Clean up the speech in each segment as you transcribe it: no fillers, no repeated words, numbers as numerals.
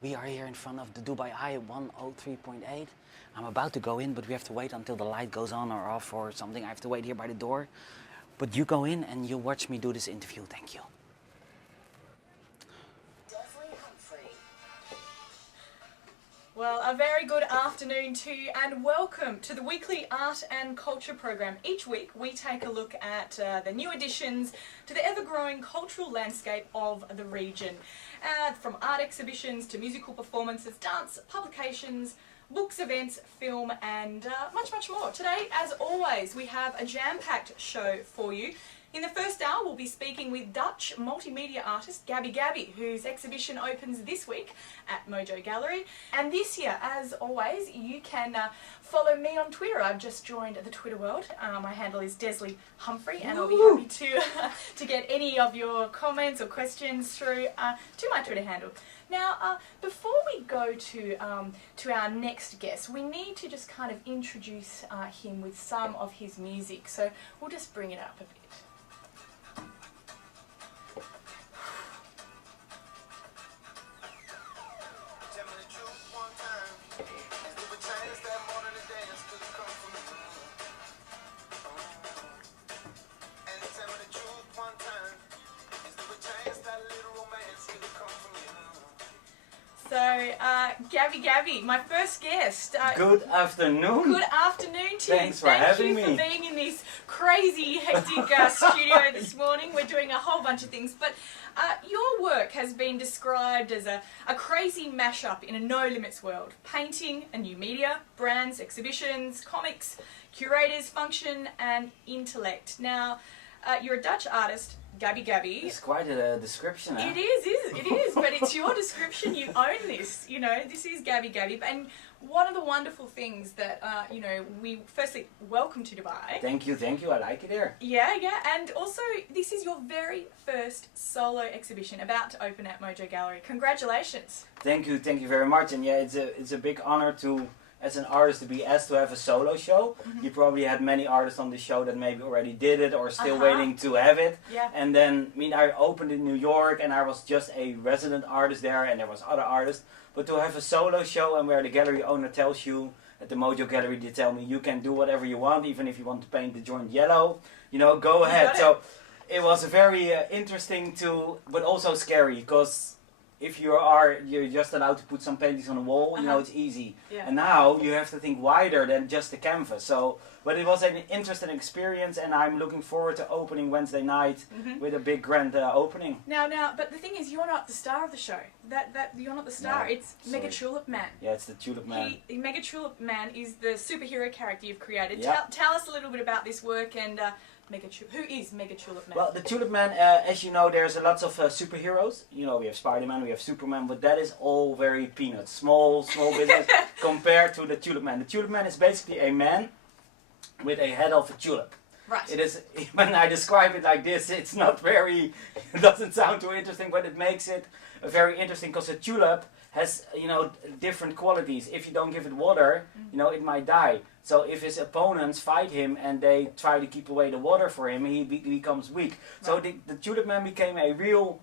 We are here in front of the Dubai Eye 103.8. I'm about to go in, but we have to wait until the light goes on or off or something. I have to wait here by the door. But you go in and you watch me do this interview. Thank you. Well, a very good afternoon to you and welcome to the weekly art and culture program. Each week we take a look at the new additions to the ever-growing cultural landscape of the region. From art exhibitions to musical performances, dance, publications, books, events, film and much, much more. Today, as always, we have a jam-packed show for you. In the first hour, we'll be speaking with Dutch multimedia artist Gabby Gabby, whose exhibition opens this week at Mojo Gallery. And this year, as always, you can follow me on Twitter. I've just joined the Twitter world. My handle is Desley Humphrey, and I'll be happy to get any of your comments or questions through to my Twitter handle. Now, before we go to our next guest, we need to just kind of introduce him with some of his music. So we'll just bring it up a bit. So, Gabby, my first guest. Good afternoon. Good afternoon to you. Thanks for having me. Thank you for being in this crazy, hectic studio this morning. We're doing a whole bunch of things, but your work has been described as a crazy mashup in a no-limits world. Painting and new media, brands, exhibitions, comics, curators, function and intellect. Now, you're a Dutch artist, Gabby Gabby. It's quite a description, huh? It is, but it's your description. You own this, you know, this is Gabby Gabby. And one of the wonderful things that, you know, we firstly welcome to Dubai. Thank you, I like it here. Yeah, and also this is your very first solo exhibition about to open at Mojo Gallery. Congratulations. Thank you very much. And yeah, it's a big honor to, as an artist, to be asked to have a solo show. Mm-hmm. You probably had many artists on the show that maybe already did it or still waiting to have it. Yeah. And then, I opened in New York and I was just a resident artist there and there was other artists. But to have a solo show and where the gallery owner tells you, at the Mojo Gallery, they tell me you can do whatever you want, even if you want to paint the joint yellow, you know, go ahead. So it was very interesting but also scary, because if you're just allowed to put some paintings on the wall, you know, it's easy. Yeah. And now you have to think wider than just the canvas. So, but it was an interesting experience, and I'm looking forward to opening Wednesday night with a big grand opening. Now, but the thing is, you're not the star of the show. That you're not the star. No, it's Mega Tulip Man. Yeah, it's the Tulip Man. Mega Tulip Man is the superhero character you've created. Yeah. Tell us a little bit about this work and. Who is Mega Tulip Man? Well, the Tulip Man, as you know, there's lots of superheroes. You know, we have Spider-Man, we have Superman, but that is all very peanuts, small business compared to the Tulip Man. The Tulip Man is basically a man with a head of a tulip. Right. It is, when I describe it like this, it doesn't sound too interesting, but it makes it very interesting, because a tulip has, you know, different qualities. If you don't give it water, you know, it might die. So if his opponents fight him and they try to keep away the water for him, he becomes weak. Right. So the Tulip Man became a real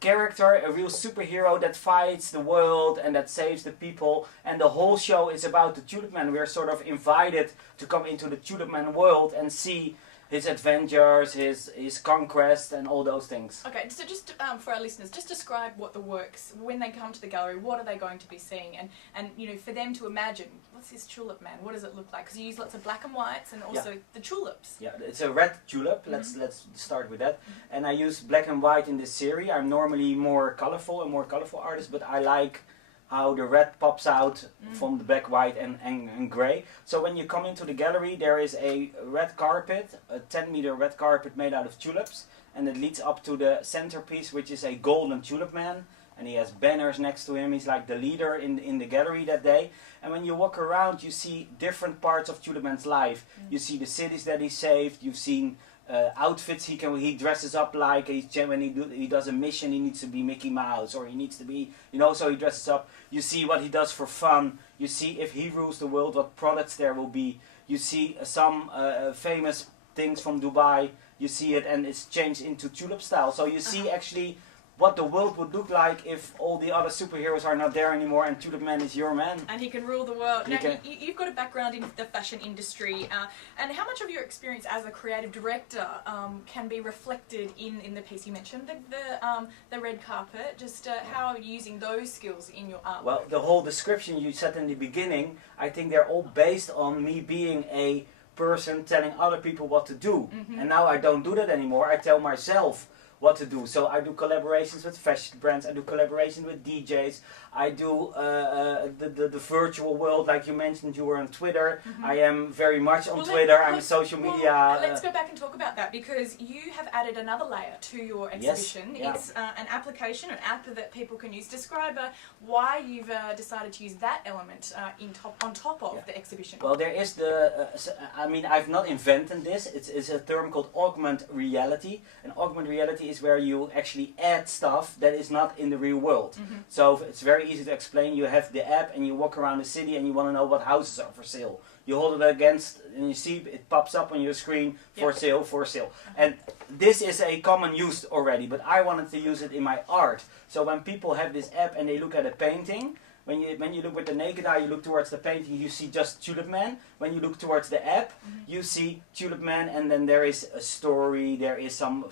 character, a real superhero that fights the world and that saves the people. And the whole show is about the Tulip Man. We're sort of invited to come into the Tulip Man world and see his adventures, his conquest, and all those things. Okay, so just for our listeners, just describe what the works, when they come to the gallery, what are they going to be seeing? And you know, for them to imagine, what's this Tulip Man? What does it look like? Because you use lots of black and whites and also the tulips. Yeah, it's a red tulip. Let's start with that. And I use black and white in this series. I'm normally a more colorful artist, but I like how the red pops out from the black, white and grey. So when you come into the gallery, there is a red carpet, a 10-meter red carpet made out of tulips, and it leads up to the centerpiece, which is a golden Tulip Man, and he has banners next to him. He's like the leader in the gallery that day. And when you walk around, you see different parts of Tulip Man's life. You see the cities that he saved, you've seen outfits he dresses up like. When he does a mission, he needs to be Mickey Mouse, or he needs to be, you know, so he dresses up. You see what he does for fun. You see if he rules the world, what products there will be. You see some famous things from Dubai. You see it, and it's changed into tulip style. So you see actually what the world would look like if all the other superheroes are not there anymore and Tulip Man is your man. And he can rule the world. Now, you've got a background in the fashion industry, and how much of your experience as a creative director can be reflected in the piece you mentioned, the red carpet? Just how are you using those skills in your artwork? Well, the whole description you said in the beginning, I think they're all based on me being a person telling other people what to do. And now I don't do that anymore. I tell myself what to do. So I do collaborations with fashion brands, I do collaborations with DJs, I do the virtual world, like you mentioned, you were on Twitter. I am very much on Twitter, I'm a social media... let's go back and talk about that, because you have added another layer to your exhibition. Yes, it's an application, an app that people can use. Describe why you've decided to use that element on top of the exhibition. Well, there is I mean, I've not invented this. It's a term called augmented reality. And augmented reality is where you actually add stuff that is not in the real world. So it's very easy to explain. You have the app and you walk around the city and you want to know what houses are for sale. You hold it against and you see it pops up on your screen, for sale, for sale. And this is a common use already, but I wanted to use it in my art. So when people have this app and they look at a painting, when you look with the naked eye, you look towards the painting, you see just Tulip Man. When you look towards the app, you see Tulip Man, and then there is a story, there is some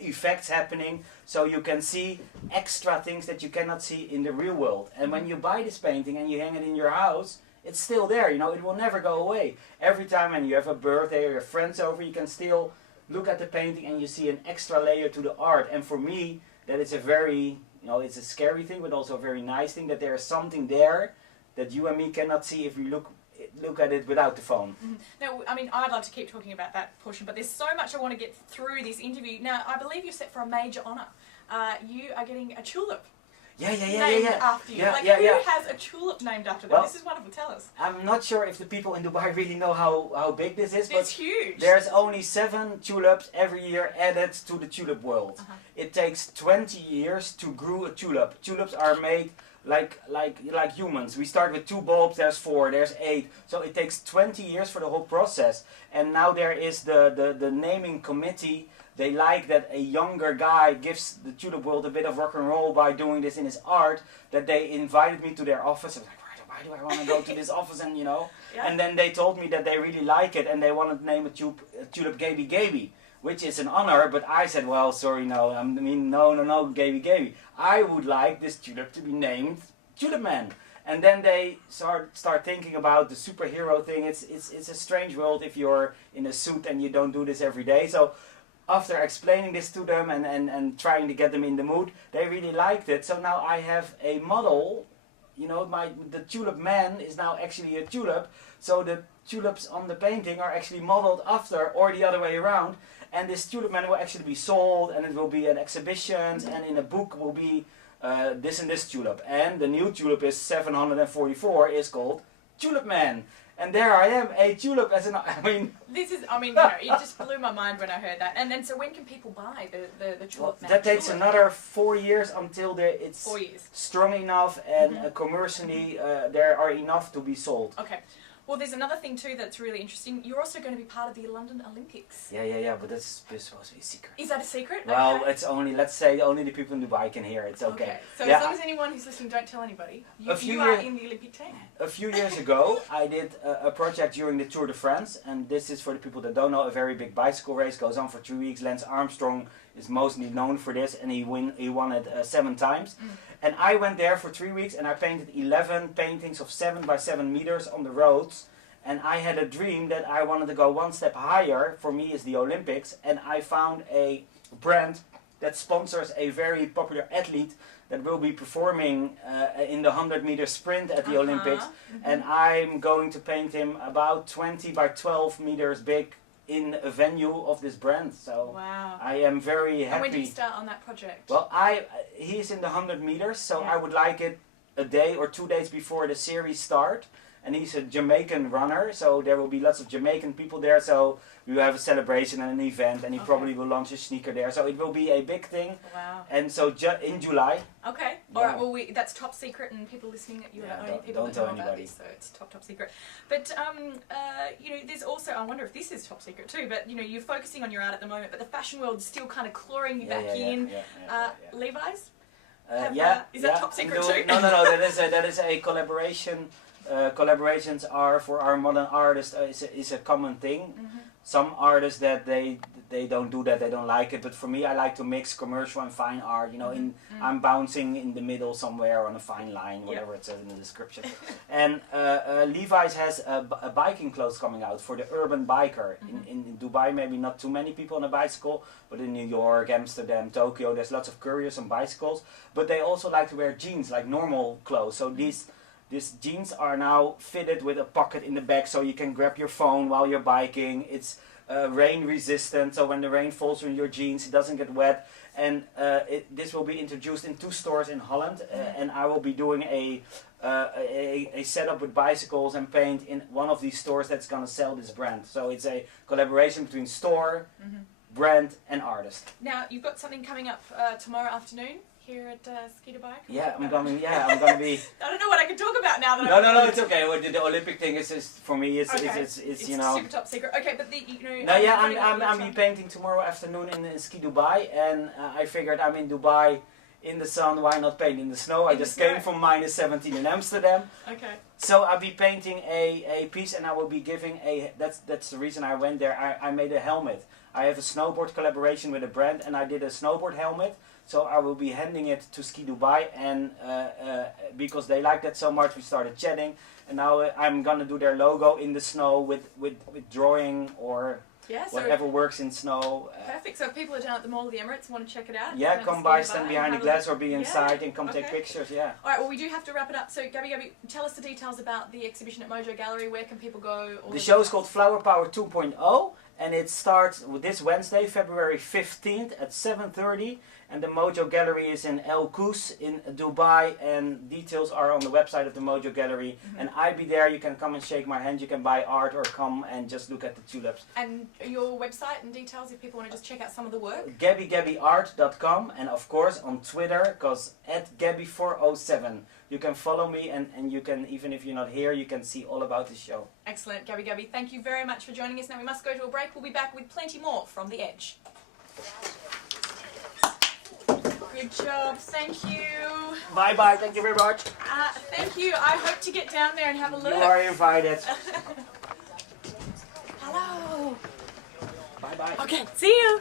effects happening, so you can see extra things that you cannot see in the real world. And when you buy this painting and you hang it in your house, it's still there, you know, it will never go away. Every time when you have a birthday or your friends over, you can still look at the painting and you see an extra layer to the art. And for me, that is a very, you know, it's a scary thing, but also a very nice thing, that there is something there that you and me cannot see if we look at it without the phone. Now, I mean, I'd love to keep talking about that portion, but there's so much I want to get through this interview. Now, I believe you're set for a major honour. You are getting a tulip named after you. Who has a tulip named after them? Well, this is wonderful. Tell us. I'm not sure if the people in Dubai really know how big this is, but it's huge. There's only 7 tulips every year added to the tulip world. It takes 20 years to grow a tulip. Tulips are made like humans. We start with 2 bulbs, there's 4, there's 8. So it takes 20 years for the whole process. And now there is the naming committee. They like that a younger guy gives the tulip world a bit of rock and roll by doing this in his art, that they invited me to their office. I was like, why do I want to go to this office? And you know, and then they told me that they really like it and they wanted to name a tulip Gaby Gaby, which is an honor. But I said, well, sorry, no, I mean, no, Gaby Gaby. I would like this tulip to be named Tulip Man. And then they start thinking about the superhero thing. It's a strange world if you're in a suit and you don't do this every day. So after explaining this to them and trying to get them in the mood, they really liked it. So now I have a model, you know, the Tulip Man is now actually a tulip. So the tulips on the painting are actually modeled after, or the other way around. And this Tulip Man will actually be sold, and it will be at exhibitions, and in a book will be this and this tulip. And the new tulip is 744, is called Tulip Man. And there I am, a tulip as an, This is, you know, it just blew my mind when I heard that. And then, so when can people buy the Tulip Man? That takes another 4 years until it's 4 years. Strong enough and commercially there are enough to be sold. Okay. Well, there's another thing too that's really interesting. You're also going to be part of the London Olympics. Yeah, but that's supposed to be a secret. Is that a secret? Well, it's only, let's say, only the people in Dubai can hear it. It's okay. So as long as anyone who's listening, don't tell anybody. You are in the Olympic team. A few years ago, I did a project during the Tour de France, and this is for the people that don't know, a very big bicycle race, goes on for 3 weeks. Lance Armstrong is mostly known for this, and he won it 7 times. And I went there for 3 weeks, and I painted 11 paintings of 7 by 7 meters on the roads. And I had a dream that I wanted to go one step higher. For me, is the Olympics, and I found a brand that sponsors a very popular athlete that will be performing in the 100-meter sprint at the Olympics. And I'm going to paint him about 20 by 12 meters big in a venue of this brand. So I am very happy. And when did you start on that project? Well, he's in the 100 meters, so I would like it a day or 2 days before the series start. and he's a Jamaican runner, so there will be lots of Jamaican people there. So we will have a celebration and an event, and he probably will launch a sneaker there. So it will be a big thing. Wow. And so in July. Okay. All right. Well, that's top secret, and people listening, you are the only people that know about this, so it's top secret. But you know, there's also, I wonder if this is top secret too. But you know, you're focusing on your art at the moment, but the fashion world is still kind of clawing you back in. Levi's. Is that top secret too? No. That is a collaboration. Collaborations are for our modern artists is a common thing. Mm-hmm. Some artists that they don't do that, they don't like it. But for me, I like to mix commercial and fine art. You know, I'm bouncing in the middle somewhere on a fine line, whatever it says in the description. And Levi's has a biking clothes coming out for the urban biker. In Dubai, maybe not too many people on a bicycle, but in New York, Amsterdam, Tokyo, there's lots of couriers on bicycles. But they also like to wear jeans, like normal clothes. So these jeans are now fitted with a pocket in the back, so you can grab your phone while you're biking. It's rain resistant, so when the rain falls on your jeans, it doesn't get wet. And this will be introduced in 2 stores in Holland, and I will be doing a setup with bicycles and paint in one of these stores that's gonna sell this brand. So it's a collaboration between store, brand, and artist. Now you've got something coming up tomorrow afternoon. Here at Ski Dubai? I'm gonna be. I don't know what I can talk about now that No, it's okay. Well, the Olympic thing is for me. It's you know. Super top secret. Okay, but you know. No, I'm painting tomorrow afternoon in Ski Dubai, and I figured I'm in Dubai in the sun. Why not paint in the snow? I just came from -17 in Amsterdam. Okay. So I'll be painting a piece, and I will be giving That's the reason I went there. I made a helmet. I have a snowboard collaboration with a brand, and I did a snowboard helmet. So I will be handing it to Ski Dubai, and because they like that so much, we started chatting. And now I'm gonna do their logo in the snow with drawing or whatever works in snow. Perfect. So if people are down at the Mall of the Emirates want to check it out, come by, stand behind the glass, or be inside and come take pictures. Yeah. All right. Well, we do have to wrap it up. So Gabby, tell us the details about the exhibition at Mojo Gallery. Where can people go? The show is called Flower Power 2.0, and it starts this Wednesday, February 15th at 7:30. And the Mojo Gallery is in El Kus in Dubai, and details are on the website of the Mojo Gallery. And I'll be there. You can come and shake my hand. You can buy art or come and just look at the tulips. And your website and details if people want to just check out some of the work? GabbyGabbyArt.com, and of course on Twitter, because @Gabby407. You can follow me, and you can, even if you're not here, you can see all about the show. Excellent. Gabby, thank you very much for joining us. Now we must go to a break. We'll be back with plenty more from The Edge. Good job, thank you. Bye, thank you very much. Thank you. I hope to get down there and have a look. You are invited. Hello. Bye. Okay, see you.